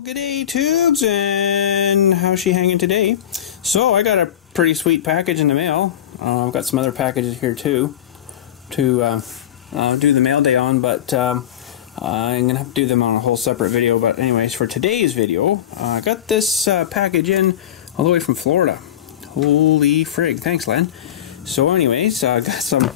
Well, g'day tubes, and how's she hanging today? So I got a pretty sweet package in the mail. I've got some other packages here too to do the mail day on, but I'm gonna have to do them on a whole separate video. But anyways, for today's video, I got this package in all the way from Florida. Holy frig! Thanks, Len. So anyways, I got some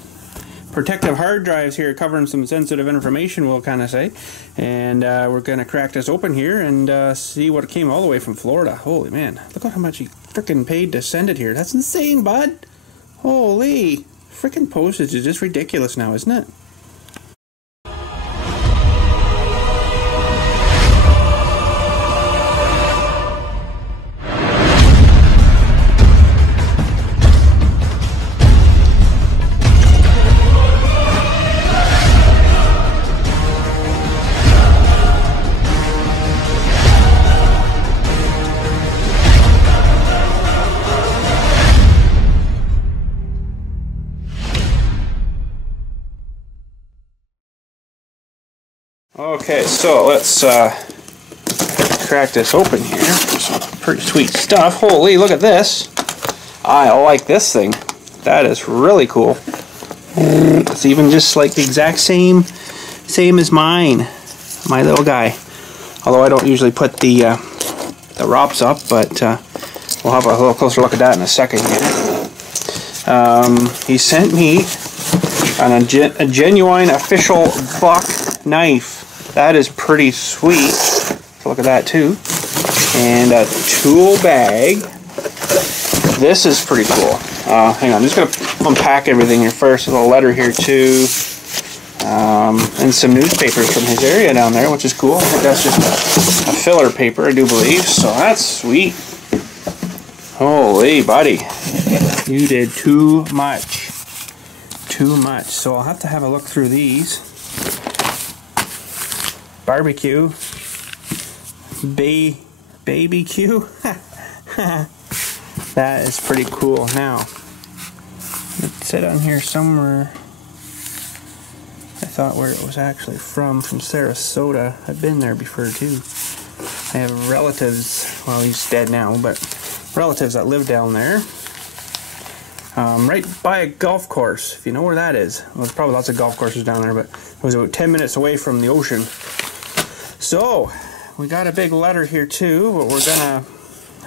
protective hard drives here covering some sensitive information, we'll kind of say, and we're gonna crack this open here and see what came all the way from Florida. Holy man, look at how much he freaking paid to send it here. That's insane, bud. Holy freaking postage is just ridiculous now, isn't it? Okay, so let's crack this open here. Some pretty sweet stuff. Holy, look at this. I like this thing. That is really cool. It's even just like the exact same as mine. My little guy. Although I don't usually put the ROPs up, but we'll have a little closer look at that in a second here. He sent me a genuine official buck knife. That is pretty sweet. So look at that too. And a tool bag. This is pretty cool. Hang on, I'm just going to unpack everything here first. A little letter here too. And some newspapers from his area down there, which is cool. I think that's just a filler paper, I do believe. So that's sweet. Holy buddy. You did too much. Too much. So I'll have to have a look through these. Barbecue. BBQ. That is pretty cool. Now, it said on here somewhere, I thought where it was actually from Sarasota. I've been there before too. I have relatives, well he's dead now, but relatives that live down there. Right by a golf course, if you know where that is. Well, there's probably lots of golf courses down there, but it was about 10 minutes away from the ocean. So, we got a big letter here too, but we're gonna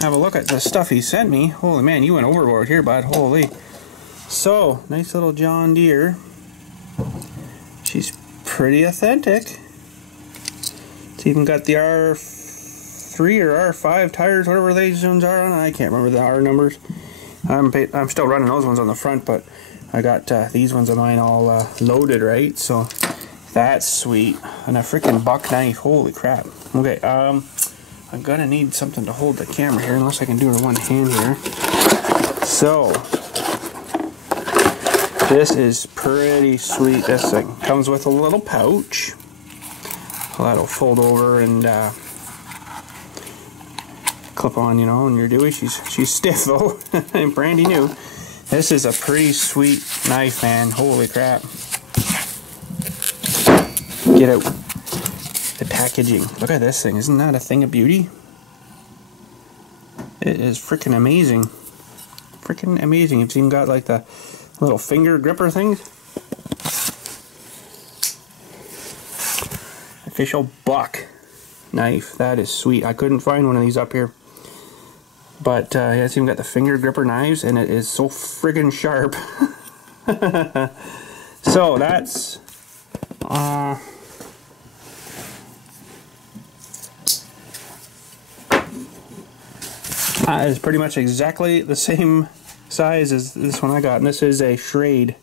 have a look at the stuff he sent me. Holy man, you went overboard here, bud. Holy. So, nice little John Deere. She's pretty authentic. It's even got the R3 or R5 tires, whatever these ones are on. I can't remember the R numbers. I'm still running those ones on the front, but I got these ones of mine all loaded, right? So that's sweet. And a freaking buck knife. Holy crap. Okay, I'm gonna need something to hold the camera here, unless I can do it in one hand here. So this is pretty sweet. This thing comes with a little pouch. So that'll fold over and clip on, you know, when you're doing. She's stiff though. And brandy new. This is a pretty sweet knife, man. Holy crap. Get out the packaging. Look at this thing. Isn't that a thing of beauty? It is freaking amazing. Freaking amazing. It's even got like the little finger gripper things. Official buck knife. That is sweet. I couldn't find one of these up here. But it's even got the finger gripper knives, and it is so friggin' sharp. So that's is pretty much exactly the same size as this one I got, and this is a Schrade.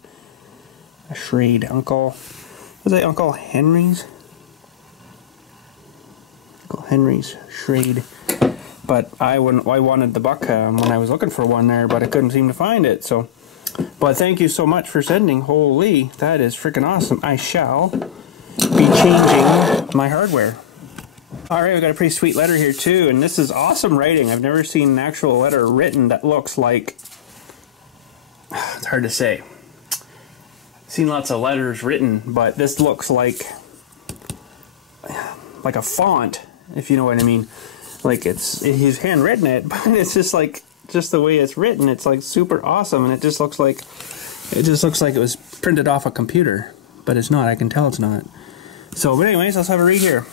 A Schrade. Was it Uncle Henry's? Uncle Henry's Schrade. But I wanted the buck when I was looking for one there, but I couldn't seem to find it. So, but thank you so much for sending. Holy, that is freaking awesome. I shall be changing my hardware. Alright, we got a pretty sweet letter here too, and this is awesome writing. I've never seen an actual letter written that looks like, it's hard to say. I've seen lots of letters written, but this looks like a font if you know what I mean. Like he's handwritten it, but it's just like the way it's written. It's like super awesome, and it just looks like it was printed off a computer, but it's not. I can tell it's not. So, but anyways, let's have a read here.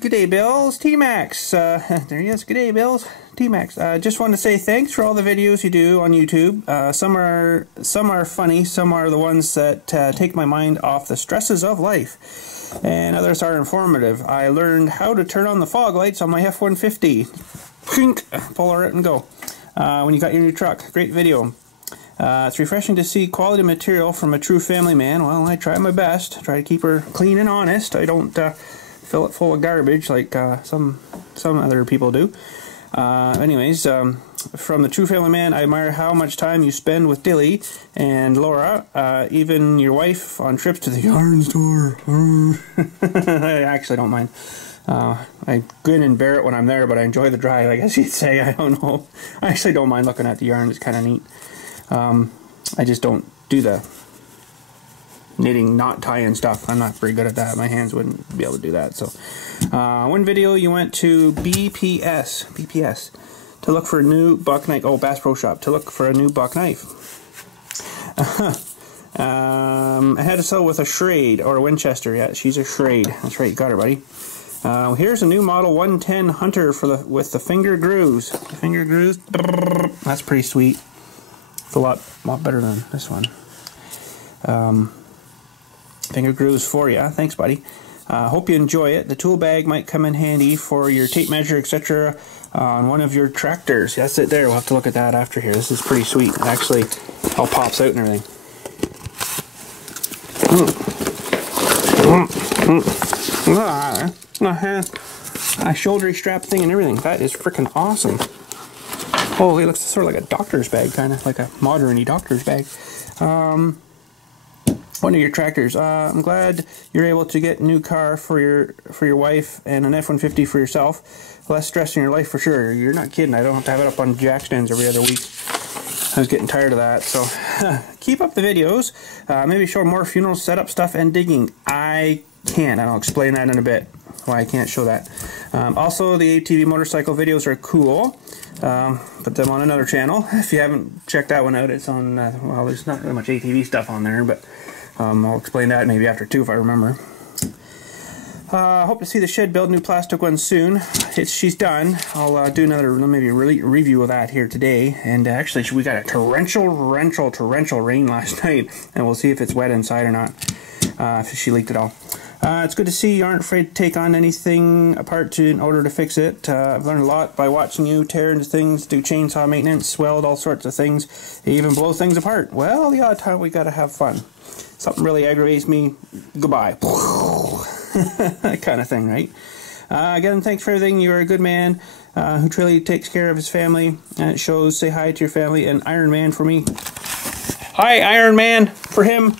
Good day, BILLSTMAXX. There he is. Good day, BILLSTMAXX. Just want to say thanks for all the videos you do on YouTube. Some are funny. Some are the ones that take my mind off the stresses of life, and others are informative. I learned how to turn on the fog lights on my F-150. Pull it and go. When you got your new truck. Great video. It's refreshing to see quality material from a true family man. Well, I try my best. Try to keep her clean and honest. I don't fill it full of garbage like some other people do. Anyways, from the true family man, I admire how much time you spend with Dilly and Laura, even your wife, on trips to the yarn store. I actually don't mind. I grin and bear it when I'm there, but I enjoy the drive, I guess you'd say. I don't know. I actually don't mind looking at the yarn. It's kind of neat. I just don't do the knitting, knot tying stuff. I'm not very good at that. My hands wouldn't be able to do that. So, one video you went to BPS to look for a new buck knife. Oh, Bass Pro Shop to look for a new buck knife. I had to sell with a Schrade or a Winchester. Yeah, she's a Schrade. That's right, you got her, buddy. Here's a new model 110 Hunter with the finger grooves. The finger grooves. That's pretty sweet. It's a lot better than this one. Finger grooves for you. Thanks, buddy. Hope you enjoy it. The tool bag might come in handy for your tape measure, etc. On one of your tractors. That's it there. We'll have to look at that after here. This is pretty sweet. It actually all pops out and everything. A shouldery strap thing and everything. That is freaking awesome. Holy, it looks sort of like a doctor's bag, kind of like a modern-y doctor's bag. One of your tractors. I'm glad you're able to get a new car for your wife and an F-150 for yourself. Less stress in your life for sure. You're not kidding. I don't have to have it up on jack stands every other week. I was getting tired of that. So keep up the videos. Maybe show more funeral setup stuff and digging. I can't. I'll explain that in a bit. Why I can't show that. Also, the ATV motorcycle videos are cool. Put them on another channel. If you haven't checked that one out, it's on, well, there's not really much ATV stuff on there, but I'll explain that maybe after 2 if I remember. Hope to see the shed build new plastic one soon. She's done. I'll do another maybe review of that here today. And actually, we got a torrential rain last night, and we'll see if it's wet inside or not. If she leaked it all. It's good to see you aren't afraid to take on anything apart in order to fix it. I've learned a lot by watching you tear into things, do chainsaw maintenance, weld all sorts of things, even blow things apart. Well, the odd time we gotta have fun. Something really aggravates me, goodbye. That kind of thing, right? Again, thanks for everything. You're a good man who truly takes care of his family, and it shows. Say hi to your family, and Iron Man for me. Hi, Iron Man for him.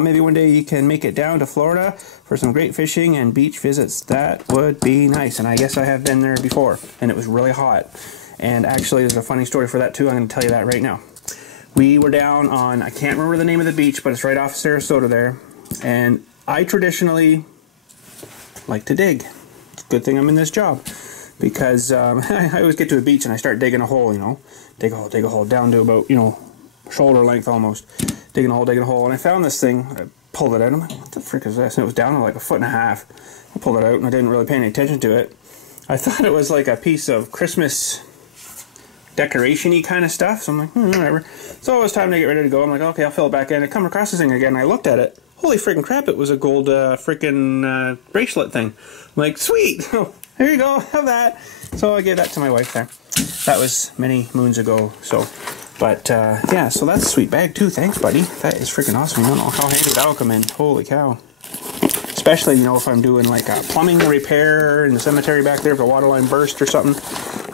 Maybe one day you can make it down to Florida for some great fishing and beach visits. That would be nice. And I guess I have been there before, and it was really hot. And actually, there's a funny story for that too. I'm going to tell you that right now. We were down on, I can't remember the name of the beach, but it's right off Sarasota there. And I traditionally like to dig. It's a good thing I'm in this job, because I always get to a beach and I start digging a hole, you know. Dig a hole down to about, you know, shoulder length almost. Digging a hole, and I found this thing. I pulled it out. I'm like, what the frick is this? And it was down to like 1.5 feet. I pulled it out, and I didn't really pay any attention to it. I thought it was like a piece of Christmas decoration-y kind of stuff. So I'm like, whatever. So it was time to get ready to go. I'm like, okay, I'll fill it back in. I come across this thing again, and I looked at it. Holy freaking crap! It was a gold freaking bracelet thing. I'm like, sweet. Here you go. Have that. So I gave that to my wife there. That was many moons ago. So. But, yeah, so that's a sweet bag, too. Thanks, buddy. That is freaking awesome. You don't know how handy that'll come in. Holy cow. Especially, you know, if I'm doing, like, a plumbing repair in the cemetery back there, if a water line burst or something,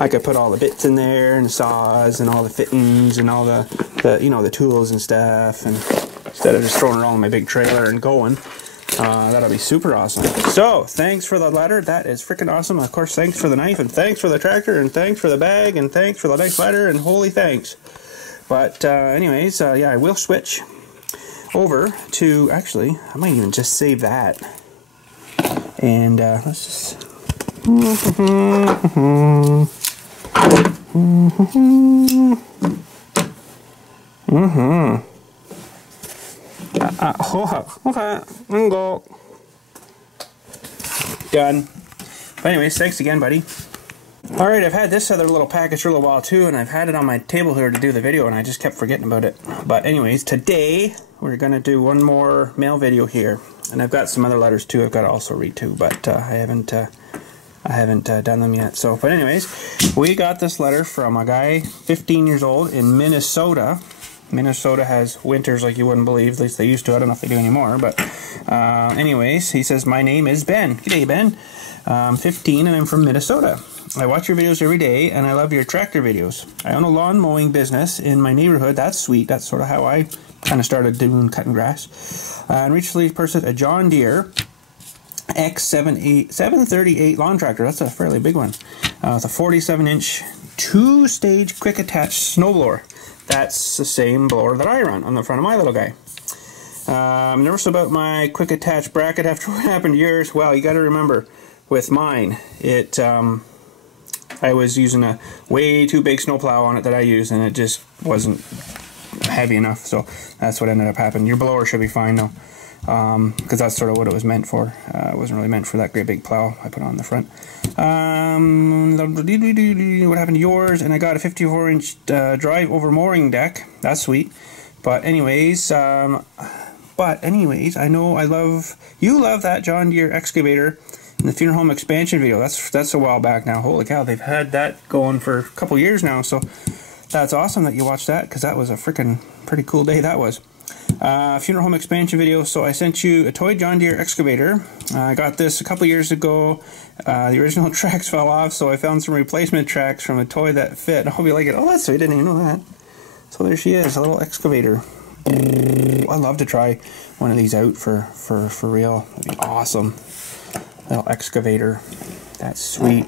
I could put all the bits in there, and the saws, and all the fittings, and all the you know, the tools and stuff, and instead of just throwing it all in my big trailer and going. That'll be super awesome. So, thanks for the letter. That is freaking awesome. Of course, thanks for the knife, and thanks for the tractor, and thanks for the bag, and thanks for the nice letter, and holy thanks. But anyways, yeah, I will switch over to, actually, I might even just save that. And let's just... Okay, I'm go. Done. But anyways, thanks again, buddy. Alright, I've had this other little package for a little while too, and I've had it on my table here to do the video, and I just kept forgetting about it. But anyways, today we're going to do one more mail video here. And I've got some other letters too I've got to also read too, but I haven't done them yet. So, but anyways, we got this letter from a guy 15 years old in Minnesota. Minnesota has winters like you wouldn't believe. At least they used to. I don't know if they do anymore. But anyways, he says, my name is Ben. G'day, Ben. I'm 15 and I'm from Minnesota. I watch your videos every day and I love your tractor videos. I own a lawn mowing business in my neighborhood. That's sweet. That's sort of how I kind of started doing cutting grass. And recently purchased a John Deere X738 lawn tractor. That's a fairly big one. It's a 47-inch 2-stage quick attach snowblower. That's the same blower that I run on the front of my little guy. I'm nervous about my quick attach bracket after what happened to yours. Well, you got to remember, with mine, I was using a way too big snowplow on it that I used, and it just wasn't heavy enough. So that's what ended up happening. Your blower should be fine though, because that's sort of what it was meant for. It wasn't really meant for that great big plow I put on the front. What happened to yours? And I got a 54-inch drive over mooring deck. That's sweet. But anyways, I know you love that John Deere excavator in the funeral home expansion video. That's a while back now. Holy cow, they've had that going for a couple years now. So that's awesome that you watched that, because that was a freaking pretty cool day that was. Funeral home expansion video. So I sent you a toy John Deere excavator. I got this a couple years ago. The original tracks fell off, so I found some replacement tracks from a toy that fit. I hope you like it. Oh, that's sweet. I didn't even know that. So there she is, a little excavator. I'd love to try one of these out for real. That'd be awesome. Little excavator. That's sweet.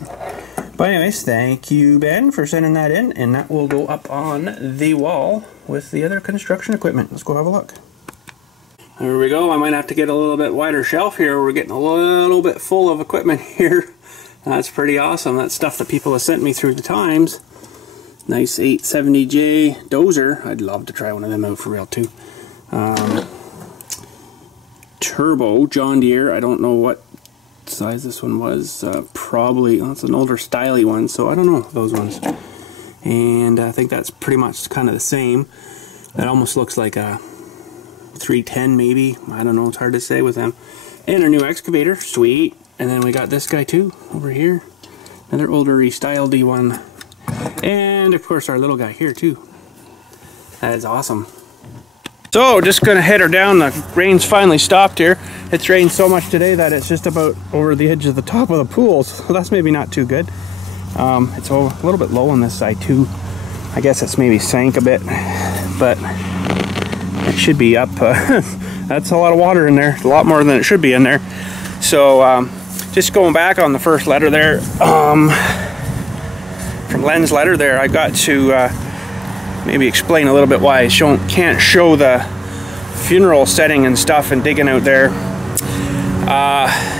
But anyways, thank you, Ben, for sending that in, and that will go up on the wall with the other construction equipment. Let's go have a look. There we go. I might have to get a little bit wider shelf here. We're getting a little bit full of equipment here. That's pretty awesome. That's stuff that people have sent me through the times. Nice 870J dozer. I'd love to try one of them out for real too. Turbo John Deere. I don't know what size this one was. Probably, it's an older styly one, so I don't know those ones. And I think that's pretty much kind of the same. That almost looks like a 310 maybe. I don't know, it's hard to say with them. And our new excavator, sweet. And then we got this guy too over here. Another older style D1. And of course our little guy here too. That is awesome. So just gonna head her down. The rain's finally stopped here. It's rained so much today that it's just about over the edge of the top of the pool, so that's maybe not too good. It's a little bit low on this side too. I guess it's maybe sank a bit, but it should be up. That's a lot of water in there, a lot more than it should be in there. So just going back on the first letter there, from Len's letter there, I got to maybe explain a little bit why I can't show the funeral setting and stuff and digging out there.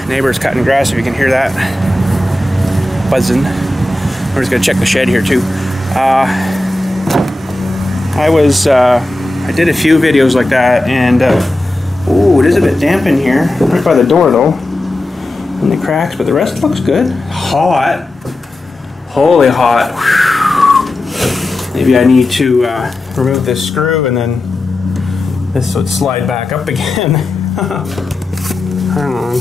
Neighbor's cutting grass, if you can hear that buzzing. We're just gonna check the shed here too. I did a few videos like that, and ooh, it is a bit damp in here, right by the door though, in the cracks, but the rest looks good. Hot, holy hot. Maybe I need to remove this screw, and then this would slide back up again. Hang on.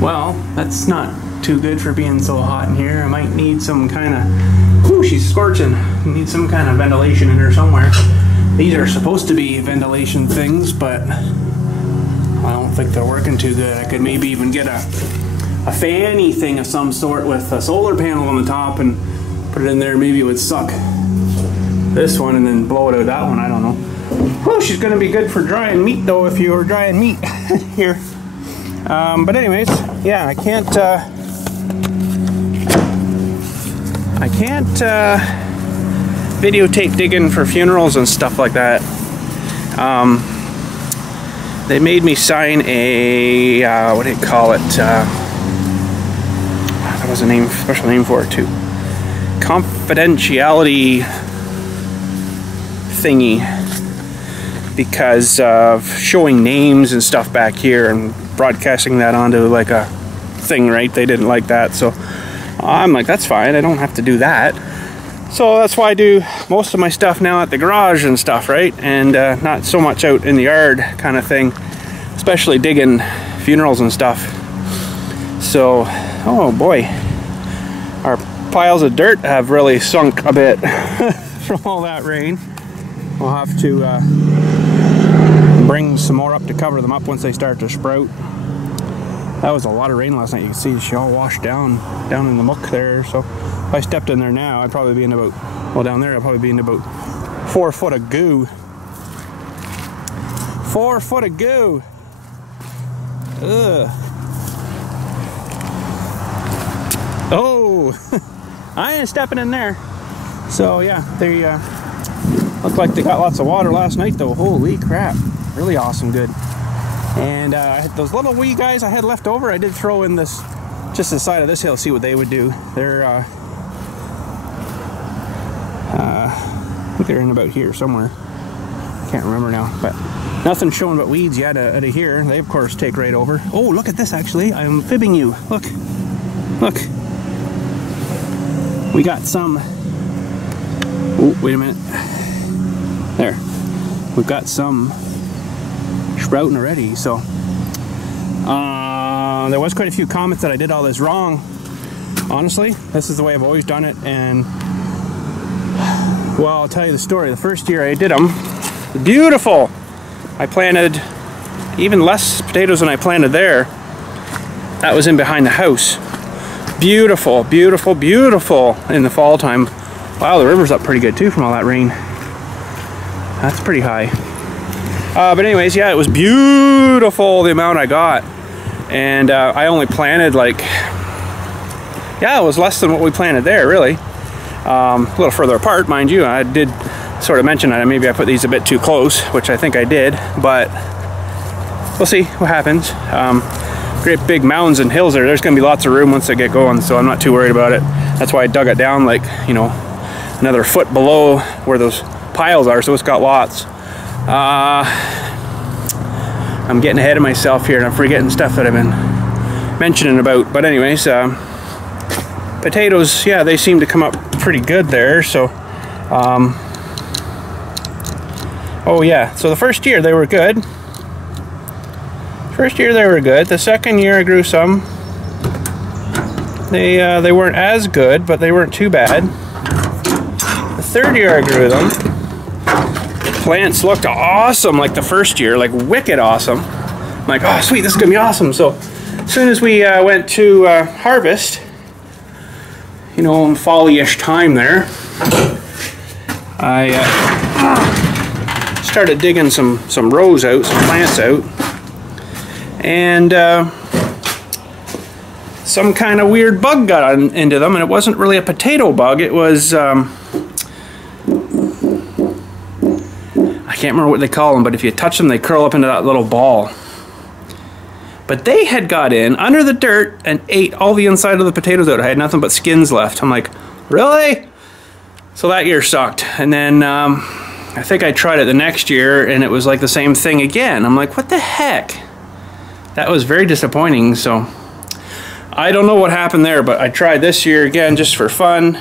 Well, that's not too good for being so hot in here. I might need some kind of... Ooh, she's scorching. Need some kind of ventilation in her somewhere. These are supposed to be ventilation things, but I don't think they're working too good. I could maybe even get a fanny thing of some sort with a solar panel on the top and put it in there. Maybe it would suck this one and then blow it out that one. I don't know. Well, she's going to be good for drying meat though, if you were drying meat here. But anyways, yeah, I can't videotape digging for funerals and stuff like that. They made me sign a what do you call it? That was a name, special name for it too. Confidentiality thingy, because of showing names and stuff back here and broadcasting that onto like a thing, right? They didn't like that, so I'm like, that's fine, I don't have to do that. So that's why I do most of my stuff now at the garage and stuff, right? And not so much out in the yard kind of thing, especially digging funerals and stuff. So, oh boy, our piles of dirt have really sunk a bit from all that rain. We'll have to bring some more up to cover them up once they start to sprout. That was a lot of rain last night. You can see she all washed down in the muck there. So if I stepped in there now, I'd probably be in about, well, down there I'd probably be in about 4 foot of goo. 4 foot of goo. Ugh. Oh, I ain't stepping in there. So yeah, they look like they got lots of water last night though. Holy crap, really awesome, good. And those little wee guys I had left over, I did throw in this, just the side of this hill, see what they would do. They're I think they're in about here somewhere. Can't remember now, but nothing showing but weeds yet out of here. They of course take right over. Oh, look at this actually. I'm fibbing you. Look. Look. We got some. Oh, wait a minute. There. We've got some sprouting already, so there was quite a few comments that I did all this wrong. Honestly, this is the way I've always done it, and well, I'll tell you the story. The first year I did them, beautiful. I planted even less potatoes than I planted there. That was in behind the house. Beautiful, beautiful, beautiful in the fall time. Wow, the river's up pretty good too from all that rain. That's pretty high. But anyways, yeah, it was beautiful the amount I got. And I only planted like, yeah, it was less than what we planted there, really. A little further apart, mind you. I did sort of mention that maybe I put these a bit too close, which I think I did, but we'll see what happens. Great big mountains and hills there. There's going to be lots of room once I get going, so I'm not too worried about it. That's why I dug it down like, you know, another foot below where those piles are, so it's got lots. I'm getting ahead of myself here and I'm forgetting stuff that I've been mentioning about. But anyways, potatoes, yeah, they seem to come up pretty good there. So, oh yeah, so the first year they were good. First year they were good. The second year I grew some. They weren't as good, but they weren't too bad. The third year I grew them. Plants looked awesome like the first year, like wicked awesome. I'm like, oh sweet, this is gonna be awesome. So as soon as we went to harvest, you know, in fall-ish time there, I started digging some rows out, some plants out, and some kind of weird bug got into them, and it wasn't really a potato bug, it was I can't remember what they call them, but if you touch them, they curl up into that little ball. But they had got in under the dirt and ate all the inside of the potatoes out. I had nothing but skins left. I'm like, really? So that year sucked. And then I think I tried it the next year, and it was like the same thing again. I'm like, what the heck? That was very disappointing. So I don't know what happened there, but I tried this year again just for fun.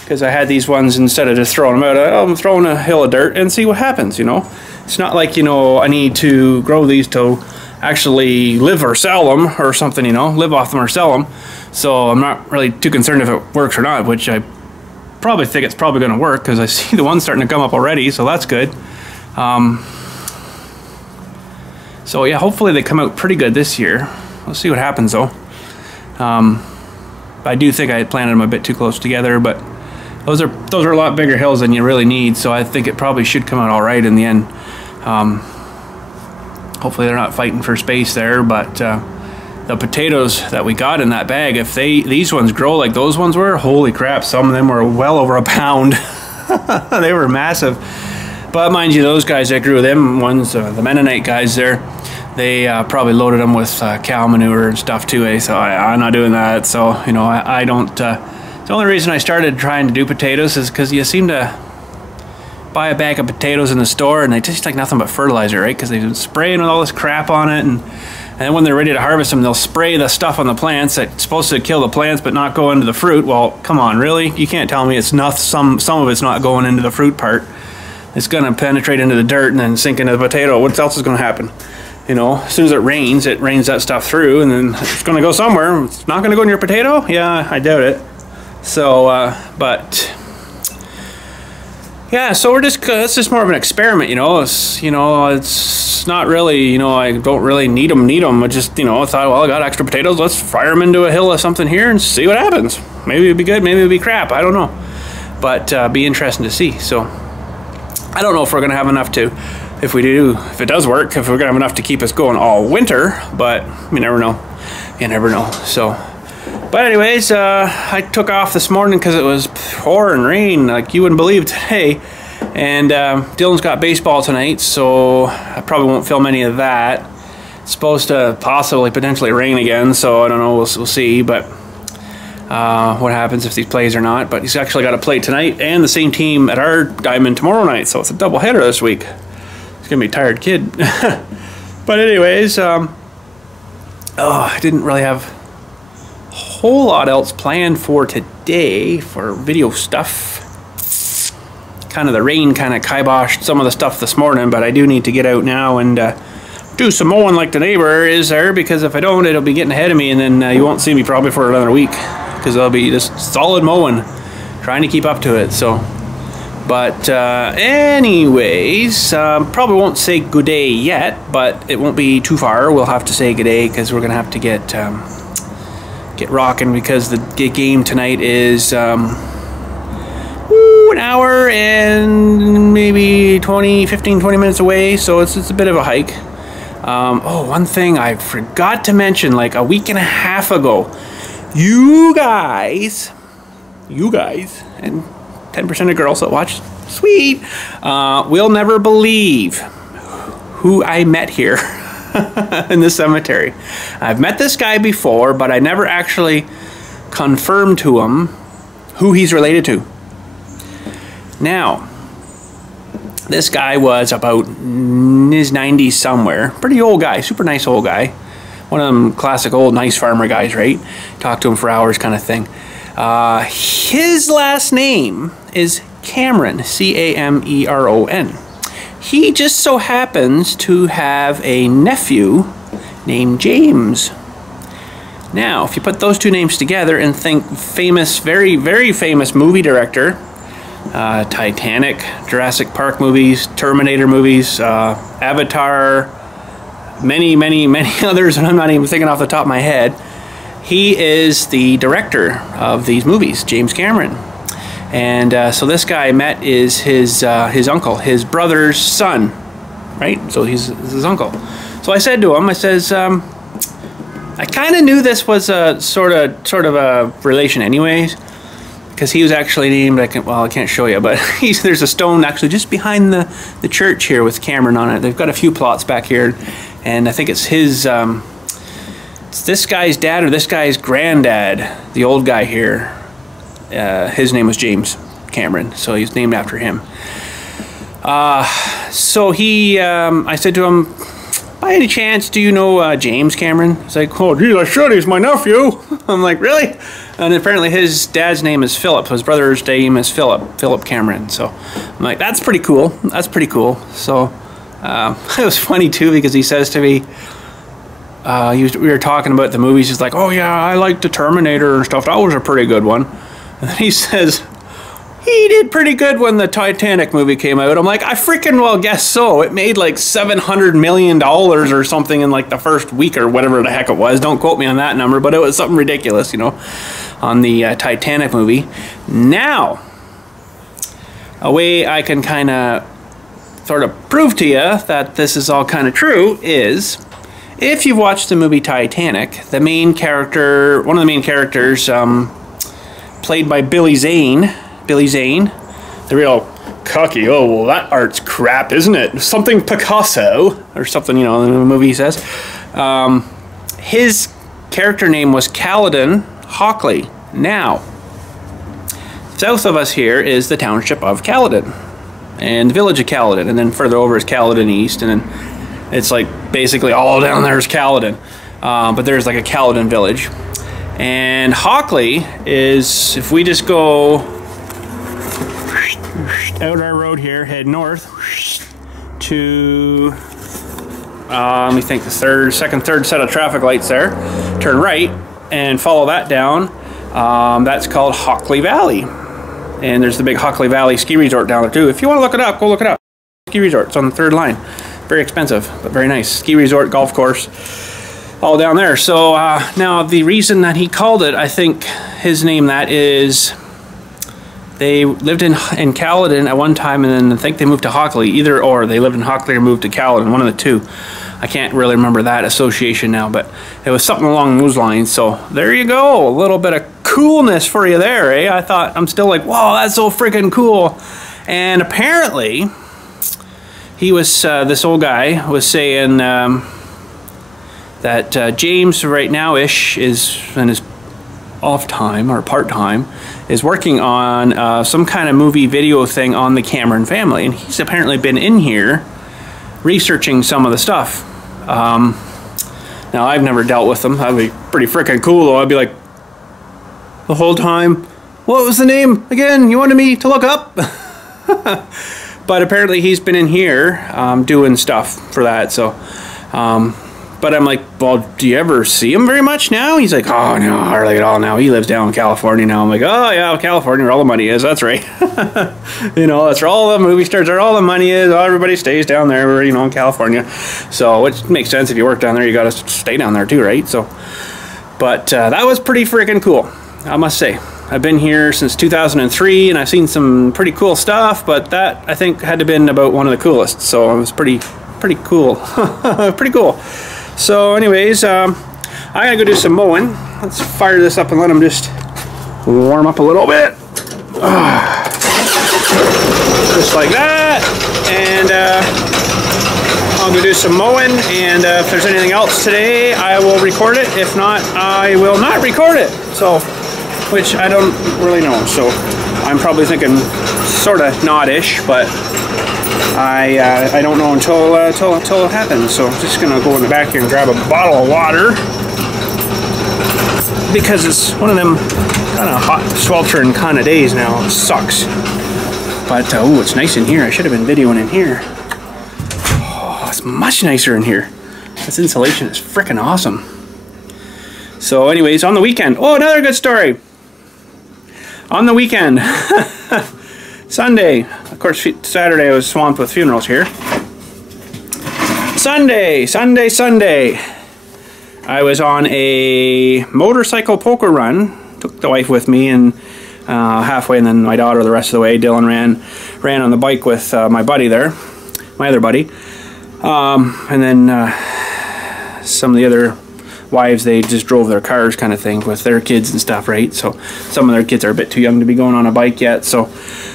Because I had these ones, instead of just throwing them out, I'm throwing a hill of dirt and see what happens, you know. It's not like, you know, I need to grow these to actually live or sell them or something, you know, live off them or sell them. So I'm not really too concerned if it works or not, which I probably think it's probably going to work because I see the ones starting to come up already, so that's good. So yeah, hopefully they come out pretty good this year. We'll see what happens though. I do think I had planted them a bit too close together, but those are a lot bigger hills than you really need, so I think it probably should come out all right in the end. Hopefully they're not fighting for space there, but the potatoes that we got in that bag, if these ones grow like those ones were, holy crap, some of them were well over a pound. They were massive. But mind you, those guys that grew them ones, the Mennonite guys there, they probably loaded them with cow manure and stuff too, eh? So I'm not doing that. So, you know, I don't... the only reason I started trying to do potatoes is because you seem to buy a bag of potatoes in the store and they taste like nothing but fertilizer, right? Because they've been spraying with all this crap on it, and then when they're ready to harvest them, they'll spray the stuff on the plants that's supposed to kill the plants but not go into the fruit. Well, come on, really? You can't tell me it's not some of it's not going into the fruit part. It's going to penetrate into the dirt and then sink into the potato. What else is going to happen? You know, as soon as it rains that stuff through, and then it's going to go somewhere. It's not going to go in your potato? Yeah, I doubt it. So, but yeah, so we're just, it's just more of an experiment, you know. It's not really, you know, I don't really need them. I just, you know, I thought, well, I got extra potatoes, let's fire them into a hill of something here and see what happens. Maybe it'd be good, maybe it'd be crap, I don't know. But be interesting to see. So I don't know if we're gonna have enough to, if it does work, if we're gonna have enough to keep us going all winter, but you never know. You never know. So, but anyways, I took off this morning because it was pouring rain like you wouldn't believe today. And Dylan's got baseball tonight, so I probably won't film any of that. It's supposed to potentially rain again, so I don't know, we'll see. But what happens if he plays or not. But he's actually got to play tonight and the same team at our diamond tomorrow night, so it's a double header this week. He's gonna be a tired kid. But anyways, I didn't really have a whole lot else planned for today for video stuff. Kind of the rain kind of kiboshed some of the stuff this morning, but I do need to get out now and do some mowing like the neighbor is there, because if I don't, it'll be getting ahead of me, and then you won't see me probably for another week, because I'll be just solid mowing, trying to keep up to it. So, but anyways, probably won't say good day yet, but it won't be too far. We'll have to say good day because we're gonna have to get rocking, because the game tonight is an hour and maybe 15, 20 minutes away, so it's a bit of a hike. Oh, one thing I forgot to mention, like a week and a half ago, you guys, and 10% of girls that watch, sweet, will never believe who I met here in the cemetery. I've met this guy before, but I never actually confirmed to him who he's related to. Now, this guy was about in his 90s somewhere. Pretty old guy, super nice old guy. One of them classic old nice farmer guys, right? Talk to him for hours kind of thing. His last name is Cameron, C-A-M-E-R-O-N. He just so happens to have a nephew named James. Now, if you put those two names together and think famous, very, very famous movie director, Titanic, Jurassic Park movies, Terminator movies, Avatar, many others, and I'm not even thinking off the top of my head. He is the director of these movies, James Cameron. And so this guy I met is his uncle, his brother's son, right? So he's his uncle. So I said to him, I says, I kind of knew this was a sort of a relation anyways, because he was actually named, I can't show you, but there's a stone actually just behind the church here with Cameron on it. They've got a few plots back here, and I think it's his, it's this guy's dad or this guy's granddad, the old guy here. His name was James Cameron, so he's named after him. So he, I said to him, by any chance, do you know James Cameron? He's like, oh, geez, I should. He's my nephew. I'm like, really? And apparently his dad's name is Philip. His brother's name is Philip Cameron. So I'm like, that's pretty cool. That's pretty cool. So it was funny, too, because he says to me, we were talking about the movies. He's like, oh, yeah, I liked the Terminator and stuff. That was a pretty good one. And then he says, he did pretty good when the Titanic movie came out. I'm like, I freaking well guess so. It made like $700 million or something in like the first week or whatever the heck it was. Don't quote me on that number, but it was something ridiculous, you know, on the Titanic movie. Now, a way I can kind of sort of prove to you that this is all kind of true is, if you've watched the movie Titanic, the main character, one of the main characters, played by Billy Zane, the real cocky, oh, well, that art's crap, isn't it? Something Picasso, or something, you know, in the movie he says. His character name was Caledon Hockley. Now, south of us here is the township of Caledon, and the village of Caledon, and then further over is Caledon East, and then it's like basically all down there is Caledon. But there's like a Caledon village. And Hockley is, if we just go out our road here, head north to, let me think, the second, third set of traffic lights there, turn right and follow that down. That's called Hockley Valley. And there's the big Hockley Valley ski resort down there too. If you want to look it up, go look it up. Ski resort, it's on the third line. Very expensive, but very nice. Ski resort, golf course, all down there. So now the reason that he called it, I think his name that is, they lived in Caledon at one time, and then I think they moved to Hockley. Either or, they lived in Hockley or moved to Caledon, one of the two. I can't really remember that association now, but it was something along those lines. So there you go, a little bit of coolness for you there, eh? I thought, I'm still like, wow, that's so freaking cool. And apparently, he was, this old guy was saying that James right now-ish is in his off time or part-time is working on some kind of movie video thing on the Cameron family, and he's apparently been in here researching some of the stuff. Now I've never dealt with them. That'd be pretty freaking cool though. I'd be like, the whole time, what was the name again you wanted me to look up? But apparently he's been in here doing stuff for that. So but I'm like, well, do you ever see him very much now? He's like, oh, no, hardly at all now. He lives down in California now. I'm like, oh, yeah, California, where all the money is. That's right. You know, that's where all the movie stars are, all the money is. Everybody stays down there, you know, in California. So, which makes sense. If you work down there, you got to stay down there too, right? So, but that was pretty freaking cool, I must say. I've been here since 2003, and I've seen some pretty cool stuff, but that, I think, had to have been about one of the coolest. So, it was pretty cool. Pretty cool. So anyways, I gotta go do some mowing. Let's fire this up and let them just warm up a little bit. Just like that. And I'll go do some mowing, and if there's anything else today, I will record it. If not, I will not record it. So, which I don't really know. So I'm probably thinking sort of not-ish, but I don't know until it happens. So I'm just gonna go in the back here and grab a bottle of water, because it's one of them kind of hot, sweltering kind of days now. It sucks. But oh, it's nice in here. I should have been videoing in here. Oh, it's much nicer in here. This insulation is freaking awesome. So anyways, on the weekend, oh, another good story. On the weekend, Sunday, of course, Saturday I was swamped with funerals here. Sunday, I was on a motorcycle poker run. Took the wife with me, and halfway, and then my daughter the rest of the way. Dylan ran on the bike with my buddy there, my other buddy. And then some of the other wives, they just drove their cars kind of thing with their kids and stuff, right? So some of their kids are a bit too young to be going on a bike yet. So,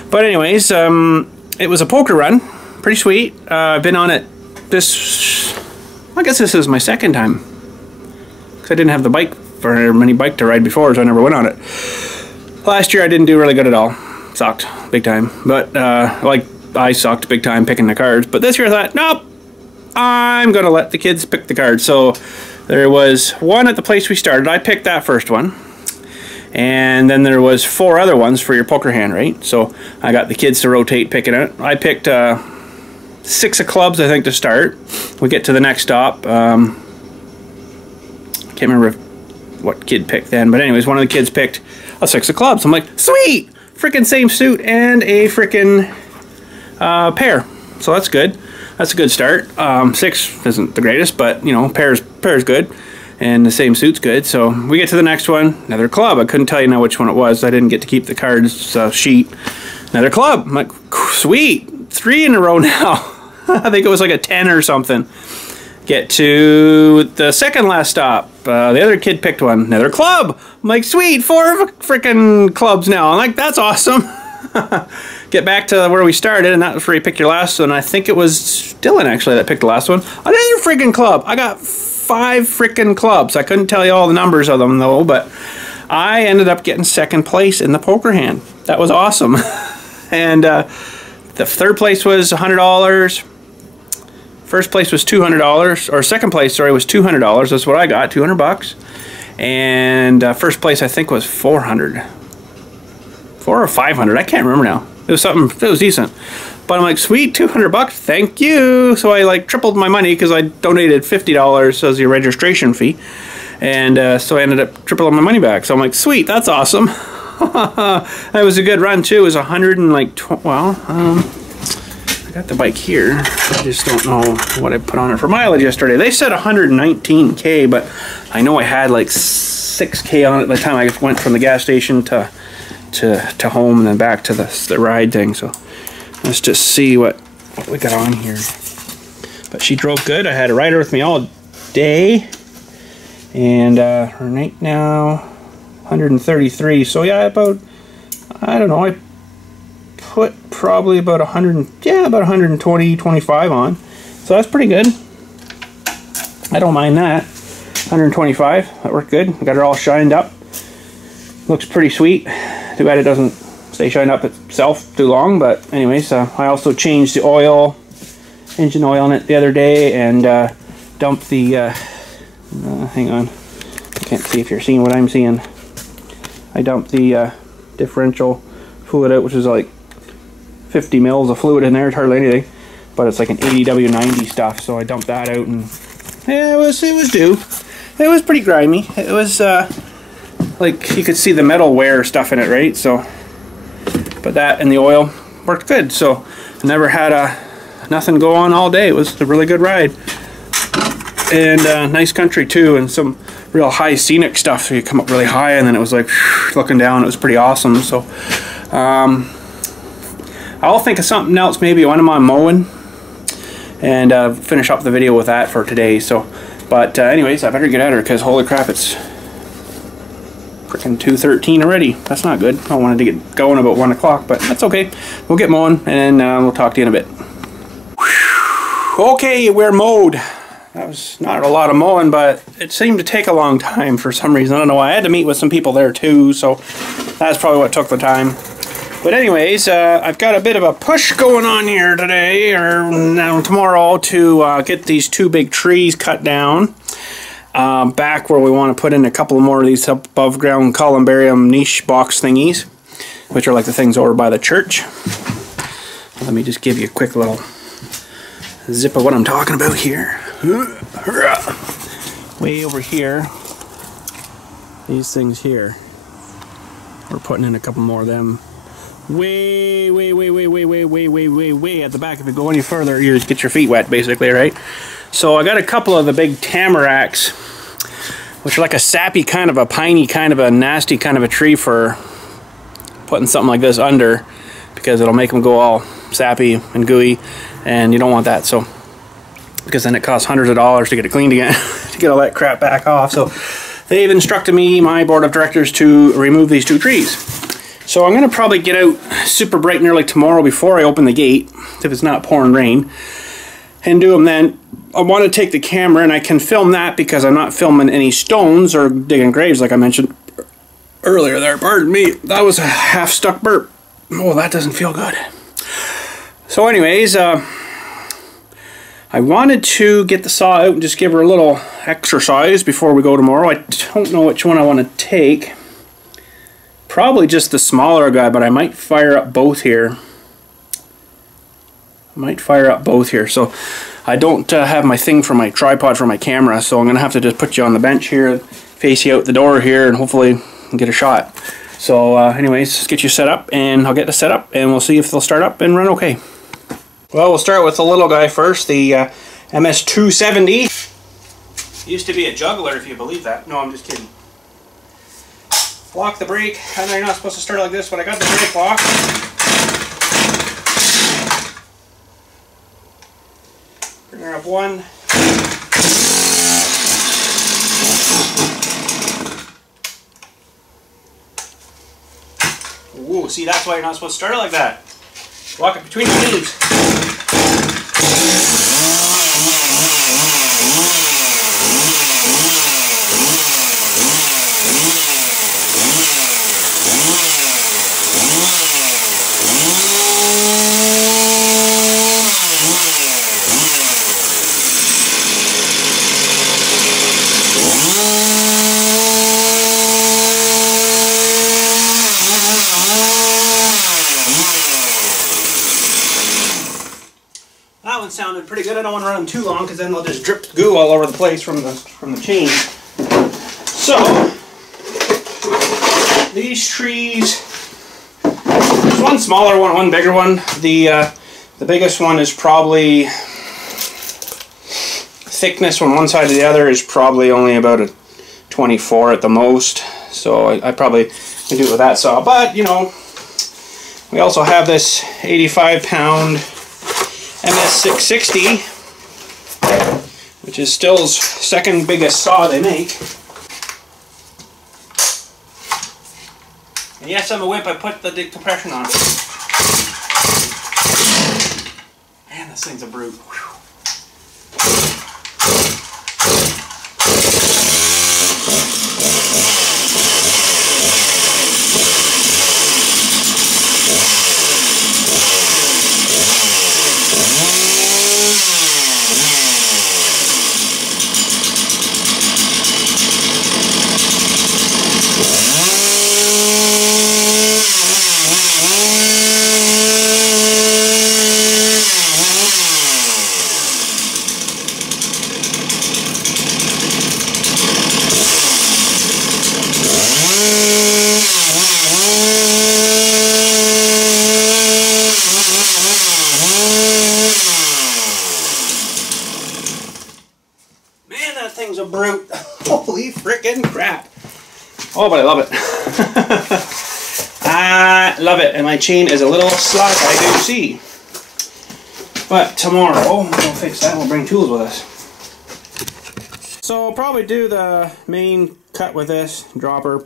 but anyways, it was a poker run, pretty sweet. I've been on it I guess this is my second time, because I didn't have the bike or many bike to ride before, so I never went on it. Last year I didn't do really good at all. Sucked big time. But like, I sucked big time picking the cards. But this year I thought, nope, I'm gonna let the kids pick the cards. So there was one at the place we started. I picked that first one, and then there was 4 other ones for your poker hand, right? So I got the kids to rotate picking it. I picked 6 of clubs, I think, to start. We get to the next stop. I can't remember what kid picked then, but anyways, one of the kids picked a 6 of clubs. I'm like, sweet, freaking same suit and a freaking pair. So that's good. That's a good start. 6 isn't the greatest, but you know, pair's good, and the same suit's good. So we get to the next one, another club. I couldn't tell you now which one it was. I didn't get to keep the cards sheet. Another club. I'm like, sweet, 3 in a row now. I think it was like a 10 or something. Get to the second last stop. The other kid picked one, another club. I'm like, sweet, 4 freaking clubs now. I'm like, that's awesome. get back to where we started, and that was where you picked your last one. I think it was Dylan actually that picked the last one. Another freaking club. I got 5 freaking clubs. I couldn't tell you all the numbers of them though, but I ended up getting second place in the poker hand. That was awesome. And the third place was $100. First place was $200, or second place, sorry, was $200. That's what I got, 200 bucks. And first place I think was 400 or 500. I can't remember now. It was something. It was decent. But I'm like, sweet, 200 bucks. Thank you. So I like tripled my money because I donated $50 as the registration fee, and so I ended up tripling my money back. So I'm like, sweet, that's awesome. That was a good run too. It was 100 and like I got the bike here. I just don't know what I put on it for mileage yesterday. They said 119K, but I know I had like 6K on it by the time I went from the gas station to home and then back to the ride thing. So let's just see what we got on here. But she drove good. I had a rider with me all day, and her night now 133. So yeah, about, I don't know, I put probably about 120, 25 on. So that's pretty good. I don't mind that. 125, that worked good. I got her all shined up. Looks pretty sweet. Too bad it doesn't stay shined up itself too long, but anyways, I also changed the oil, engine oil in it the other day, and dumped the, hang on, I can't see if you're seeing what I'm seeing. I dumped the differential fluid out, which is like 50 mils of fluid in there. It's hardly anything, but it's like an 80W90 stuff, so I dumped that out, and yeah, it was due. It was pretty grimy. It was like you could see the metal wear stuff in it, right? So, but that and the oil worked good. So I never had nothing go on all day. It was a really good ride, and nice country too, and some real high scenic stuff. So you come up really high, and then it was like looking down. It was pretty awesome. So I'll think of something else maybe when I'm on mowing, and finish up the video with that for today. So, but anyways, I better get at her because holy crap, it's freaking 2:13 already. That's not good. I wanted to get going about 1 o'clock, but that's okay. We'll get mowing, and we'll talk to you in a bit. Okay, we're mowed. That was not a lot of mowing, but it seemed to take a long time for some reason. I don't know why. I had to meet with some people there too, so that's probably what took the time. But anyways, I've got a bit of a push going on here today, or now tomorrow, to get these 2 big trees cut down. Back where we want to put in a couple more of these above ground columbarium niche box thingies, which are like the things over by the church. Let me just give you a quick little zip of what I'm talking about here. Way over here, these things here, we're putting in a couple more of them. Way at the back. If you go any further, you just get your feet wet, basically, right? So I got a couple of the big tamaracks, which are like a sappy kind of a piney kind of a nasty kind of a tree for putting something like this under, because it'll make them go all sappy and gooey, and you don't want that. So, because then it costs hundreds of dollars to get it cleaned again, to get all that crap back off. So they've instructed me, my board of directors, to remove these 2 trees. So I'm going to probably get out super bright and early tomorrow before I open the gate, if it's not pouring rain, and do them then. I want to take the camera, and I can film that because I'm not filming any stones or digging graves like I mentioned earlier there. Pardon me, that was a half-stuck burp. Oh, that doesn't feel good. So anyways, I wanted to get the saw out and just give her a little exercise before we go tomorrow. I don't know which one I want to take. Probably just the smaller guy, but I might fire up both here. So I don't have my thing for my tripod for my camera, so I'm going to have to just put you on the bench here, face you out the door here, and hopefully get a shot. So anyways, let's get you set up, and I'll get this set up, and we'll see if they'll start up and run okay. Well, we'll start with the little guy first, the MS270. Used to be a juggler, if you believe that. No, I'm just kidding. Lock the brake. I know you're not supposed to start like this, but I got the brake locked. Bring her up 1. Ooh, See, that's why you're not supposed to start it like that. Walk it between the beams. That one sounded pretty good. I don't want to run them too long because then they'll just drip goo all over the place from the chain. So these trees, there's one smaller one, one bigger one. The biggest one is probably, thickness on one side to the other is probably only about a 24 at the most. So I probably can do it with that saw. But you know, we also have this 85-pound MS660, which is Still's second biggest saw they make. And yes, I'm a whip. I put the decompression on. Man, this thing's a brute. Whew. That thing's a brute. Holy frickin' crap. Oh, but I love it. I love it. And my chain is a little slack, I do see. But tomorrow, we'll fix that. We'll bring tools with us. So I'll probably do the main cut with this dropper.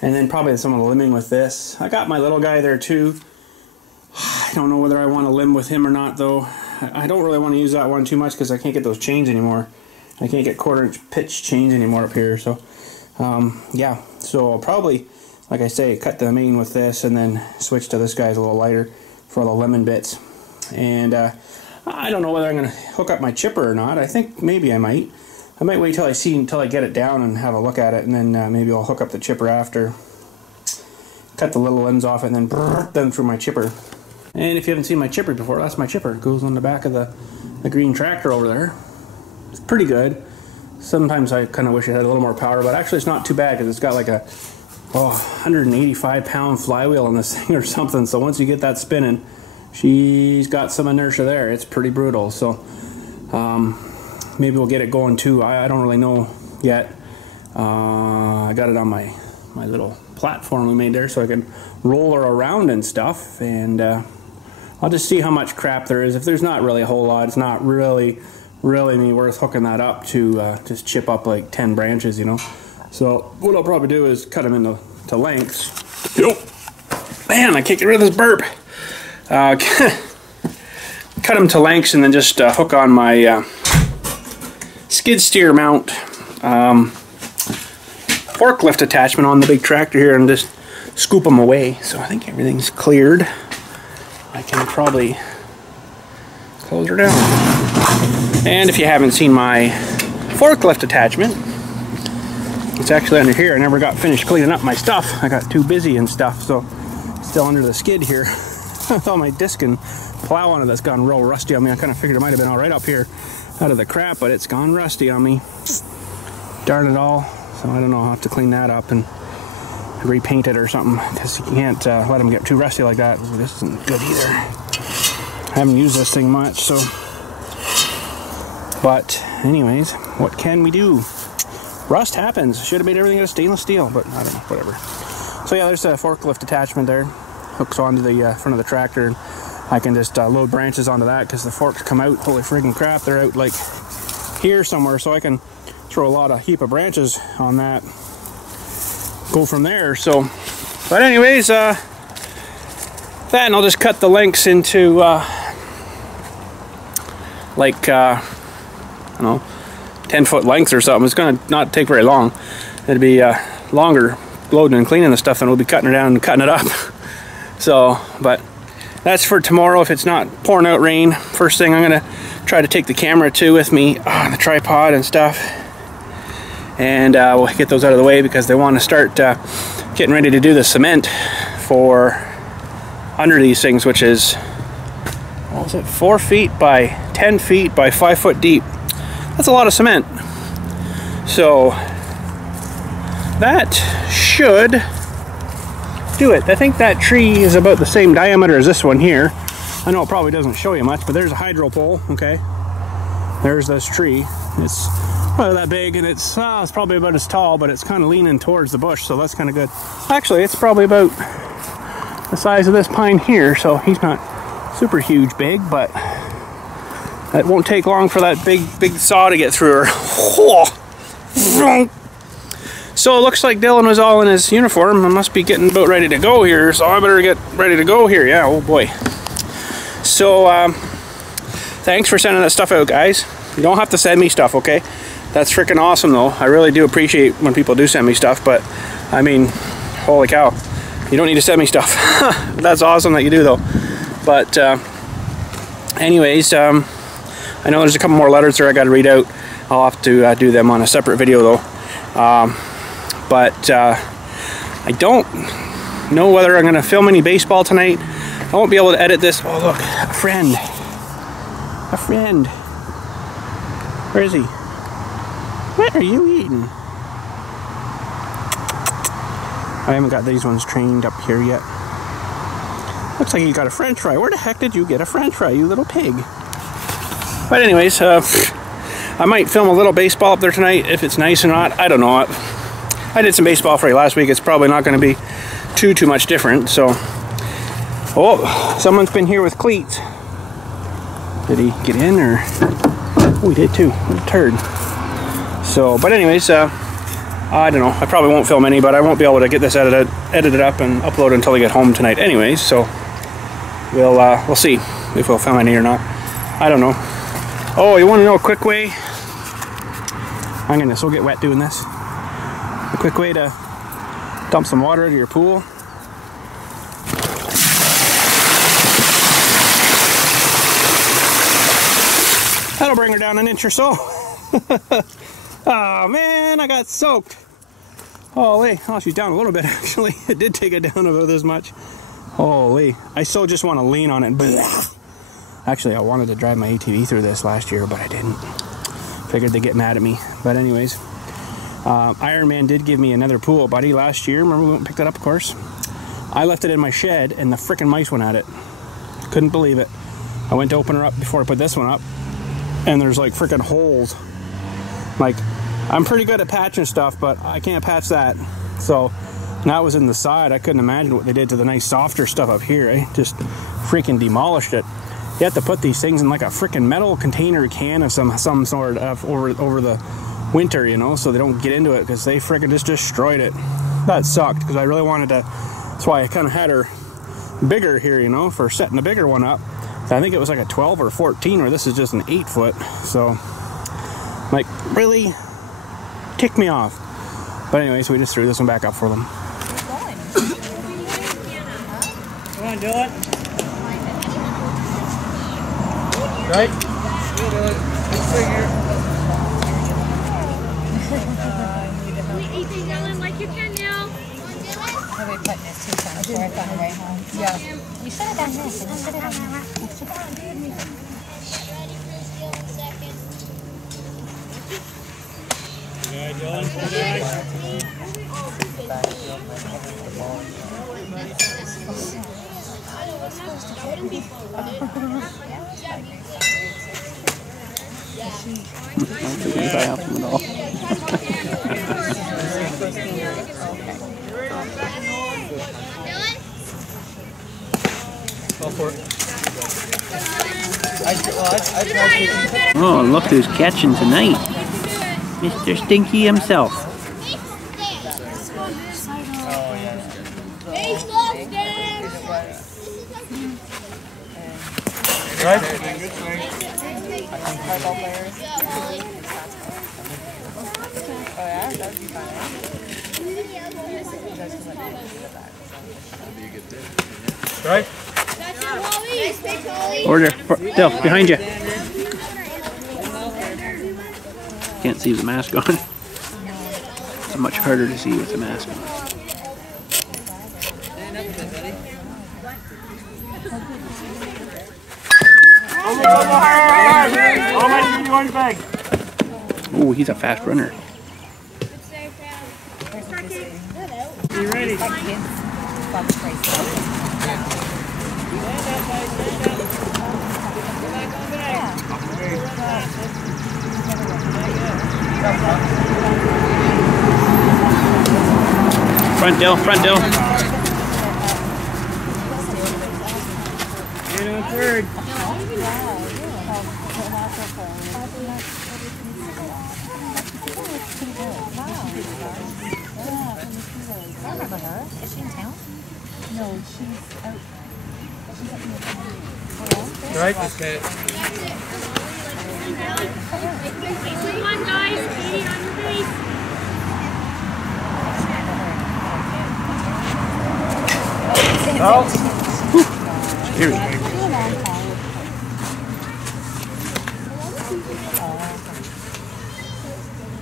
And then probably some of the limbing with this. I got my little guy there too. I don't know whether I want to limb with him or not though. I don't really want to use that one too much because I can't get those chains anymore. I can't get 1/4-inch pitch chains anymore up here. So yeah, so I'll probably, like I say, cut the main with this and then switch to this guy's a little lighter for the lemon bits. And I don't know whether I'm going to hook up my chipper or not. I think maybe I might. I might wait until I get it down and have a look at it, and then maybe I'll hook up the chipper after. Cut the little ends off and then them through my chipper. And if you haven't seen my chipper before, that's my chipper. It goes on the back of the green tractor over there. It's pretty good. Sometimes I kind of wish it had a little more power, but actually it's not too bad because it's got like a 185-pound flywheel on this thing or something. So once you get that spinning, she's got some inertia there. It's pretty brutal. So maybe we'll get it going too. I don't really know yet. I got it on my little platform we made there so I can roll her around and stuff. And I'll just see how much crap there is. If there's not really a whole lot, it's not really me worth hooking that up to just chip up like 10 branches, you know. So what I'll probably do is cut them into lengths. Yo, man, I can't get rid of this burp. Cut them to lengths and then just hook on my skid steer mount forklift attachment on the big tractor here and just scoop them away. So I think everything's cleared. I can probably close her down. And if you haven't seen my forklift attachment, it's actually under here. I never got finished cleaning up my stuff. I got too busy and stuff, so it's still under the skid here. With all my disc and plow on it that's gone real rusty on me. I kind of figured it might have been alright up here out of the crap, but it's gone rusty on me. Darn it all. So I don't know, I'll have to clean that up and repaint it or something, because you can't let them get too rusty like that. This isn't good either. I haven't used this thing much, so. But anyways, what can we do? Rust happens. Should have made everything out of stainless steel, but I don't know, whatever. So yeah, there's a forklift attachment there. Hooks onto the front of the tractor. And I can just load branches onto that because the forks come out. Holy friggin' crap, they're out like here somewhere, so I can throw a heap of branches on that. Go from there. So But anyways, that, and I'll just cut the lengths into like I don't know, 10-foot lengths or something. It's gonna not take very long. It'd be longer loading and cleaning the stuff than we'll be cutting it down and cutting it up. So, but that's for tomorrow if it's not pouring out rain. First thing, I'm gonna try to take the camera too with me on the tripod and stuff, and we'll get those out of the way because they want to start getting ready to do the cement for under these things, which is, what was it, 4 feet by 10 feet by 5 foot deep. That's a lot of cement. So that should do it. I think that tree is about the same diameter as this one here. I know it probably doesn't show you much, but there's a hydro pole, okay? There's this tree. It's about that big, and it's probably about as tall, but it's kind of leaning towards the bush, so that's kind of good. Actually, it's probably about the size of this pine here, so he's not super huge big, but it won't take long for that big saw to get through her. So it looks like Dylan was all in his uniform. I must be getting about ready to go here, so I better get ready to go here. Yeah, oh boy. So thanks for sending that stuff out, guys. You don't have to send me stuff, okay? That's freaking awesome though. I really do appreciate when people do send me stuff, but I mean, holy cow, you don't need to send me stuff. That's awesome that you do though. But anyways, I know there's a couple more letters there I got to read out. I'll have to do them on a separate video though. But I don't know whether I'm going to film any baseball tonight. I won't be able to edit this. Oh look, a friend. A friend. Where is he? What are you eating? I haven't got these ones trained up here yet. Looks like you got a french fry. Where the heck did you get a french fry, you little pig? But anyways, I might film a little baseball up there tonight if it's nice or not. I don't know. I did some baseball for you last week. It's probably not going to be too much different. So, oh, someone's been here with cleats. Did he get in or? Oh, he did too. What a turd. So, but anyways, I don't know. I probably won't film any, but I won't be able to get this edited up and upload until I get home tonight. Anyways, so we'll see if we'll film any or not. I don't know. Oh, you want to know a quick way? I'm gonna so get wet doing this. A quick way to dump some water out of your pool. That'll bring her down an inch or so. Oh man, I got soaked. Holy, oh, she's down a little bit actually. It did take it down about this much. Holy, I so just want to lean on it. Actually, I wanted to drive my ATV through this last year, but I didn't. Figured they'd get mad at me. But anyways, Iron Man did give me another pool buddy last year. Remember we went and picked it up, of course? I left it in my shed, and the frickin' mice went at it. Couldn't believe it. I went to open her up before I put this one up, and there's like frickin' holes. Like, I'm pretty good at patching stuff, but I can't patch that. So, that was in the side. I couldn't imagine what they did to the nice softer stuff up here. Eh? Just freaking demolished it. You have to put these things in like a freaking metal container can of some sort of over the winter, you know, so they don't get into it because they freaking just destroyed it. That sucked because I really wanted to. That's why I kind of had her bigger here, you know, for setting a bigger one up. I think it was like a 12 or 14, or this is just an 8 foot. So, like, really ticked me off. But anyways, we just threw this one back up for them. You want to do it? Right? Like you can now. Are we putting this 2 times worth on the way home? Yeah. You should have done this. You should have done that. I don't think if I help them at all. Go for it. Oh, look who's catching tonight. Mr. Stinky himself. hardball players. Oh yeah, that would be fun. Right? Order. Dill, behind you. Can't see the mask on. It's much harder to see with the mask on. Oh, he's a fast runner. You ready? Front Dill, front Dill. And on third. I remember her. Is she in town? No, she's out. She's up in the town. Right? Come on, guys. Katie, on your face. Oh. Scary.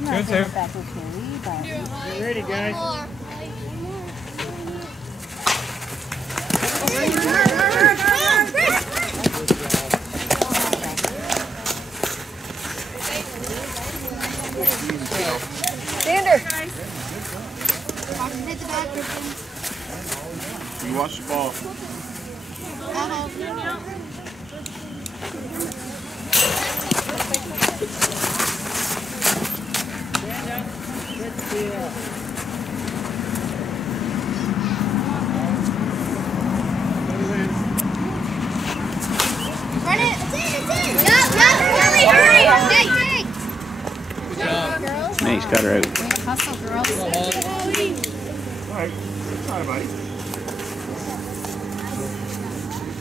Good, sir. You ready, guys? Sander! You watch the ball. Run it. It's in. Yup. Hurry. Dig. Nice, got her out. Hustle, girls. Alright. Sorry, buddy.